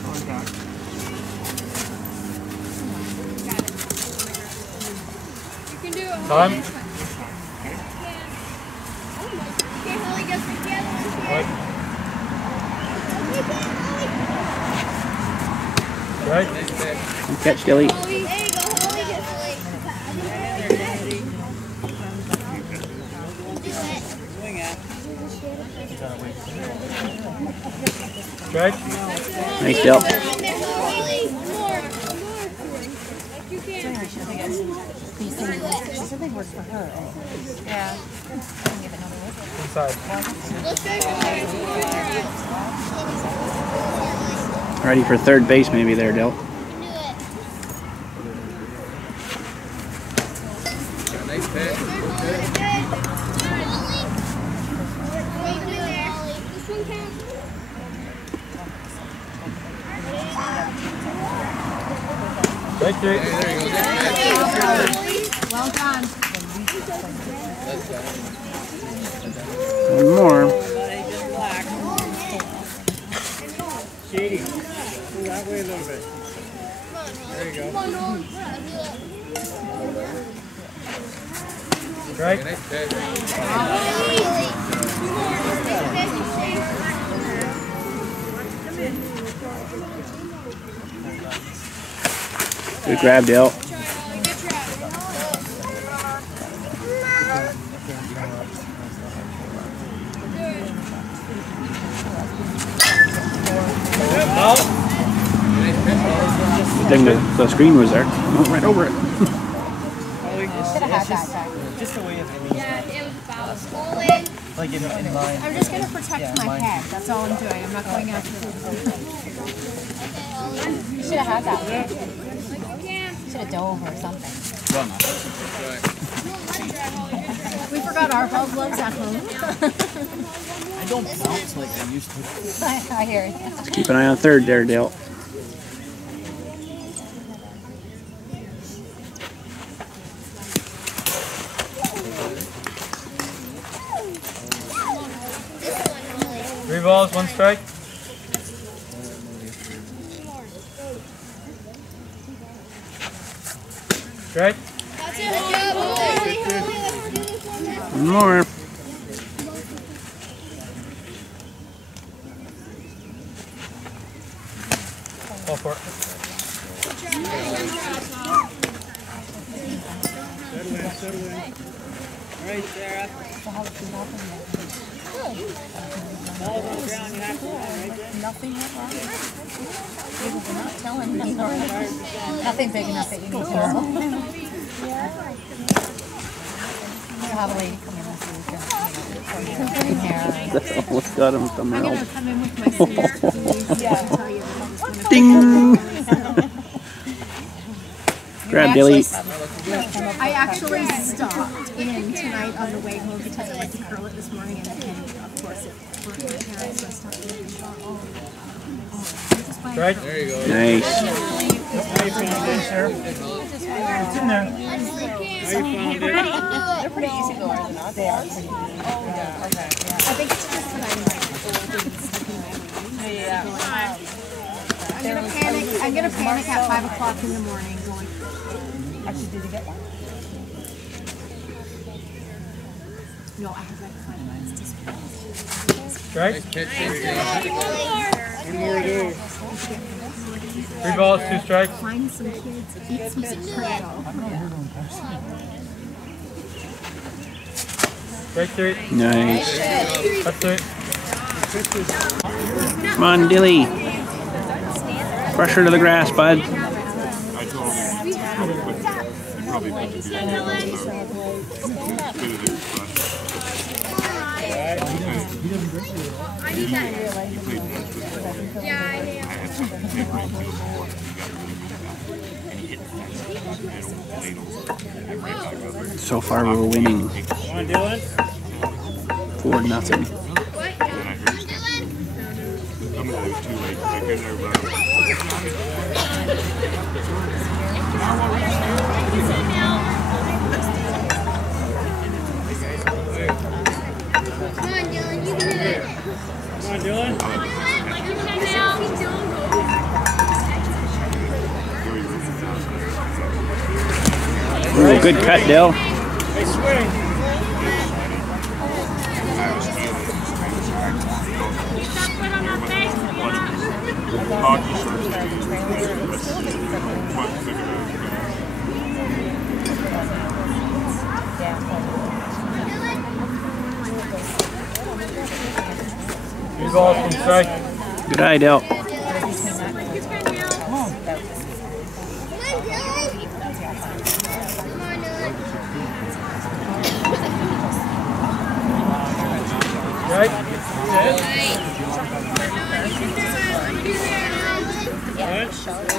Contact. You can do it. Time. Okay, Holly, go for the other one. Right. Right? Good catch, Dilly. Holly. There you go, Holly. Right? Nice, Dill. More. You can. Something works for her. Yeah. Inside. Let's go. Ready for third base maybe there, Dill. Nice pitch. Right, Jake. Well done. One more. Katie. Pull that way a little bit. There you go. Right? Nice pitch. Good grab, Dill. Good thing the screen was there. Went right over it. Should have had that guy. Just a way of Yeah, it was about like in line. I'm just going to protect my head. That's all I'm doing. I'm not going after them. You should have had that one. Should have dove or something. We forgot our ball gloves at home. I don't bounce like I used to. I hear it. Keep an eye on third there, Dill. Three balls, one strike. Strike. One more. All for it. Settle in. All right, Sarah. Ball's on the ground, you have to hold right there. Nothing went wrong. We're not telling me. Nothing big enough that you need to know. We'll have a lady come in this weekend. What's got him somewhere else? Come in with my sister. Yeah. Ding! Grab Dilly. I actually stopped in tonight on the way home because I went to curl it this morning, and of course it worked my parents, so I stopped in and thought, Right. There you go. Nice. How you found it, sir? It's in there. How you found it? They're pretty easy goers, aren't they? They are pretty easy. Oh, yeah. Okay. I think it's just that I'm like I'm gonna panic at 5 o'clock in the morning going. Actually, did you get one? No, I have like 5 minutes to Strike. One more to do. 3 balls, 2 strikes. find some kids, eat some Soprano. Strike 3. Nice. That's it. Come on, Dilly. Brush her to the grass, bud. I told him probably put the So far, we're winning Come on, Dylan. 4-0. I'm going to too late. I couldn't everybody. Come on, Dylan, you can do it. Come on, Dylan. Ooh, good cut, Dill. Hey, swing. Hockey first. Three balls from strike. Good eye, Dill. Right?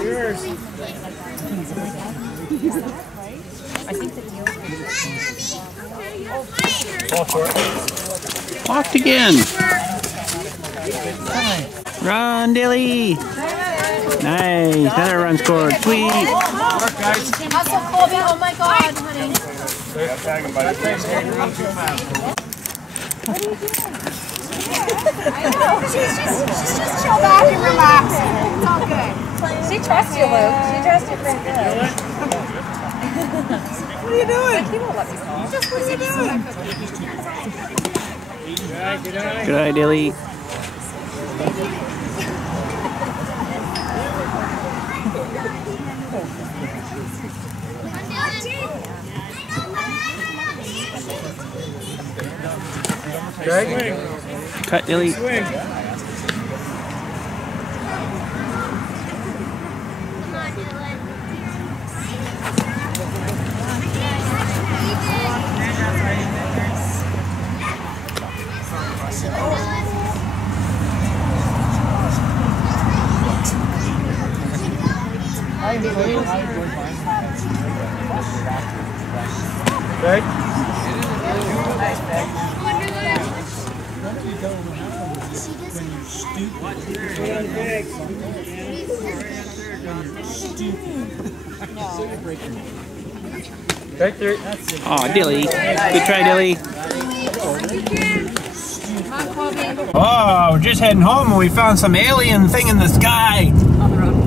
Yours. Ball for it. Blocked again. Run, Dilly. Nice. Another run scored. Sweet. Hustle, Colby. Oh my God, honey. What are you doing? I know. She's just chill back and relaxing. It's all good. She trusts you, Luke. She trusts you pretty good. What are you doing? He won't let me call. Just what are you doing? Good eye. Good eye, Dilly. Strike. Cut, Dilly. Swing. Strike. Strike 3. Aw, Dilly. Good try, Dilly. Oh, we're just heading home and we found some alien thing in the sky.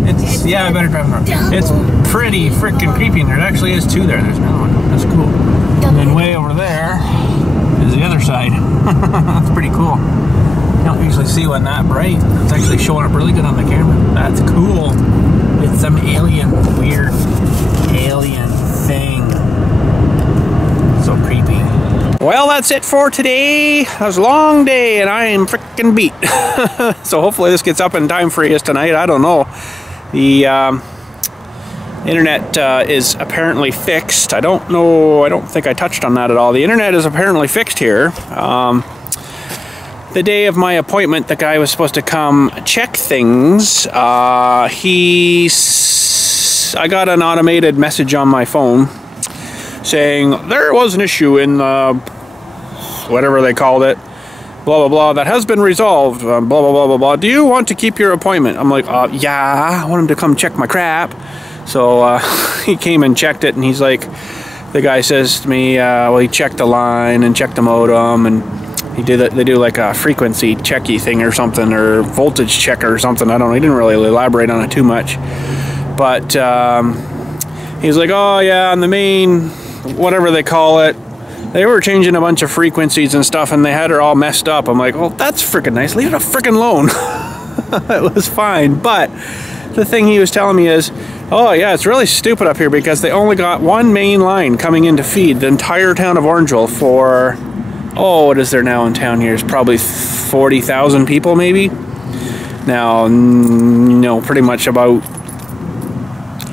It's, yeah, I better drive around. It's pretty freaking creepy. And there actually is two there. There's another one. That's cool. And then way over there is the other side. That's pretty cool. You don't usually see one that bright. It's actually showing up really good on the camera. That's cool. It's some alien, weird alien thing. So creepy. Well, that's it for today. That was a long day and I am freaking beat. So hopefully this gets up in time for you tonight. I don't know. The internet is apparently fixed. I don't know. I don't think I touched on that at all. The internet is apparently fixed here. The day of my appointment, the guy was supposed to come check things. I got an automated message on my phone saying there was an issue in whatever they called it, blah blah blah, that has been resolved, blah blah blah blah blah. Do you want to keep your appointment? I'm like, yeah, I want him to come check my crap. So he came and checked it, and he's like, the guy says to me, well, he checked the line and checked the modem, and they do like a frequency checky thing or something, or voltage checker or something. I don't know. He didn't really elaborate on it too much, but he's like, oh yeah, on the main, whatever they call it, they were changing a bunch of frequencies and stuff, and they had her all messed up. I'm like, well, that's freaking nice. Leave it a freaking alone. It was fine. But the thing he was telling me is, oh yeah, it's really stupid up here because they only got one main line coming in to feed the entire town of Orangeville for, oh, what is there now in town here? It's probably 40,000 people maybe. Now, pretty much about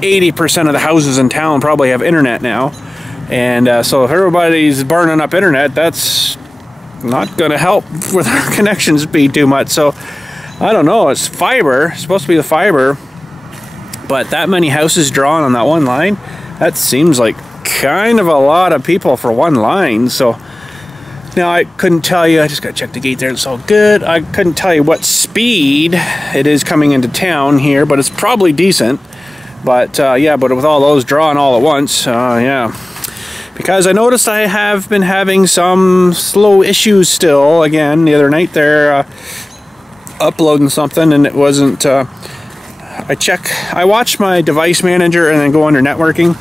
80% of the houses in town probably have internet now. And so if everybody's burning up internet, that's not going to help with our connection speed too much. So I don't know, it's fiber, it's supposed to be the fiber, but that many houses drawn on that one line, that seems like kind of a lot of people for one line. So now I couldn't tell you, I just got to check the gate there, it's all good. I couldn't tell you what speed it is coming into town here, but it's probably decent. But yeah, but with all those drawn all at once, yeah. Because I noticed I have been having some slow issues still. Again, the other night there, uploading something, and it wasn't, I watch my device manager and then go under networking,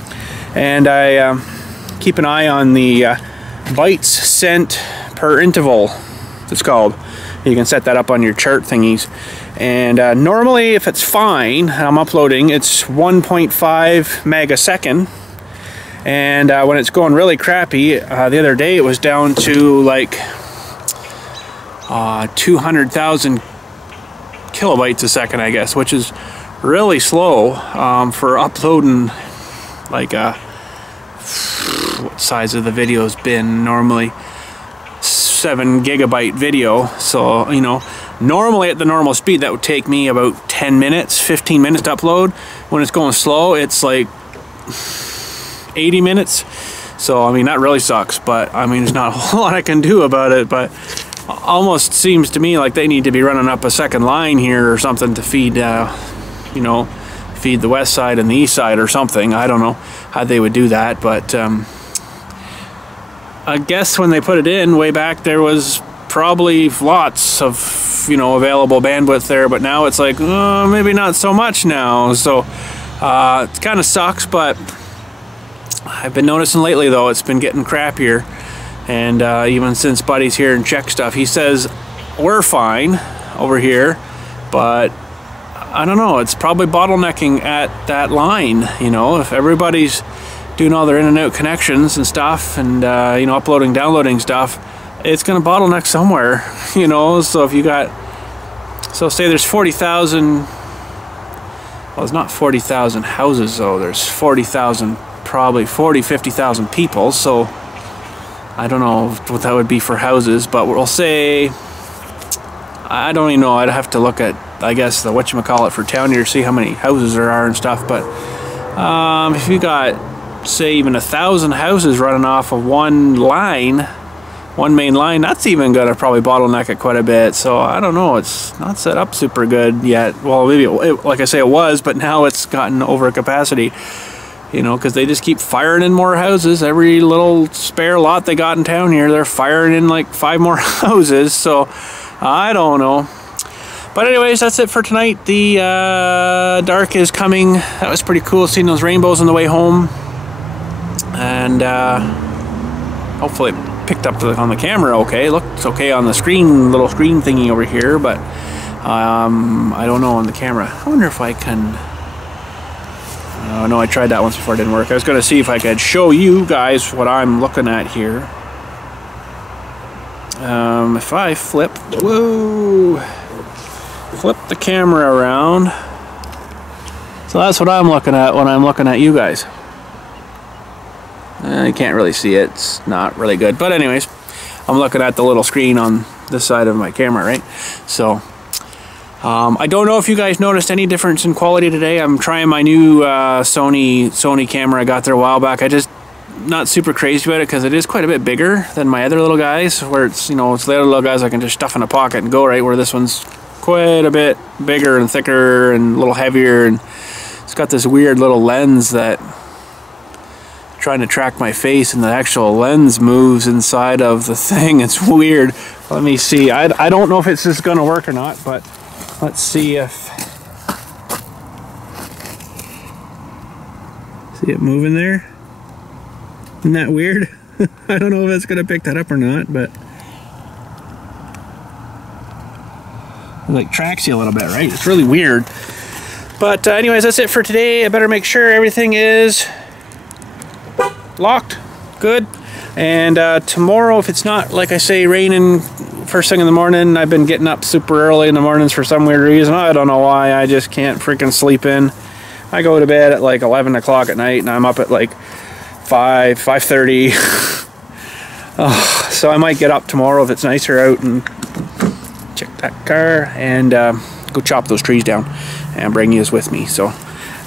and I keep an eye on the bytes sent per interval, it's called. You can set that up on your chart thingies. And normally, if it's fine, I'm uploading, it's 1.5 meg a second. And when it's going really crappy, the other day it was down to like 200,000 kilobytes a second, I guess, which is really slow for uploading. Like what size of the video's been normally 7 gigabyte video. So normally at the normal speed that would take me about 10 minutes 15 minutes to upload. When it's going slow, it's like 80 minutes. So I mean, that really sucks, but I mean, there's not a whole lot I can do about it. But almost seems to me like they need to be running up a second line here or something to feed feed the west side and the east side or something. I don't know how they would do that, but I guess when they put it in way back, there was probably lots of available bandwidth there, but now it's like maybe not so much now. So it kind of sucks, but I've been noticing lately though it's been getting crappier, and even since Buddy's here and check stuff, he says we're fine over here, but I don't know, it's probably bottlenecking at that line. If everybody's doing all their in and out connections and stuff, and uploading, downloading stuff, it's gonna bottleneck somewhere. So if you got, so say there's 40,000, well, it's not 40,000 houses though, there's 40,000, probably 50,000 people. So I don't know what that would be for houses, but we'll say, I don't even know, I'd have to look at, I guess, the whatchamacallit for town here, see how many houses there are and stuff. But if you got, say, even 1,000 houses running off of one line, one main line, that's even gonna probably bottleneck it quite a bit. So I don't know, it's not set up super good yet. Well, maybe like I say, it was, but now it's gotten over capacity, because they just keep firing in more houses. Every little spare lot they got in town here, they're firing in like 5 more houses. So I don't know. But anyways, that's it for tonight. The dark is coming. That was pretty cool seeing those rainbows on the way home. And hopefully it picked up on the camera okay. It looks okay on the screen, little screen thingy over here, but I don't know on the camera. I wonder if I can... no, I tried that once before, it didn't work. I was going to see if I could show you guys what I'm looking at here. If I flip... Whoa! Flip the camera around. So that's what I'm looking at when I'm looking at you guys. You can't really see it. It's not really good. But anyways, I'm looking at the little screen on this side of my camera, right? So... I don't know if you guys noticed any difference in quality today. I'm trying my new Sony camera I got there a while back. I just not super crazy about it because it is quite a bit bigger than my other little guys, where it's, you know, it's the other little guys I can just stuff in a pocket and go, right, where this one's quite a bit bigger and thicker and a little heavier, and it's got this weird little lens that trying to track my face, and the actual lens moves inside of the thing. It's weird. Let me see. I don't know if it's just gonna work or not, but let's see if... See it moving there? Isn't that weird? I don't know if it's going to pick that up or not, but... It like tracks you a little bit, right? It's really weird. But anyways, that's it for today. I better make sure everything is locked. Good. And tomorrow, if it's not, like I say, raining first thing in the morning, I've been getting up super early in the mornings for some weird reason. I don't know why. I just can't freaking sleep in. I go to bed at like 11 o'clock at night, and I'm up at like 5:30. So I might get up tomorrow if it's nicer out and check that car and go chop those trees down and bring yous with me. So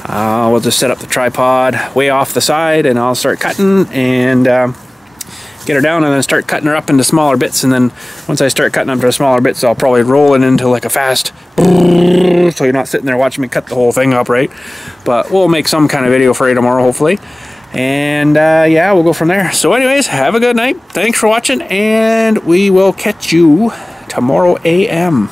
we'll just set up the tripod way off the side, and I'll start cutting and get her down, and then start cutting her up into smaller bits. And then once I start cutting up into smaller bits, I'll probably roll it into like a fast, so you're not sitting there watching me cut the whole thing up, right? But we'll make some kind of video for you tomorrow, hopefully. And yeah, we'll go from there. So anyways, have a good night. Thanks for watching, and we will catch you tomorrow AM.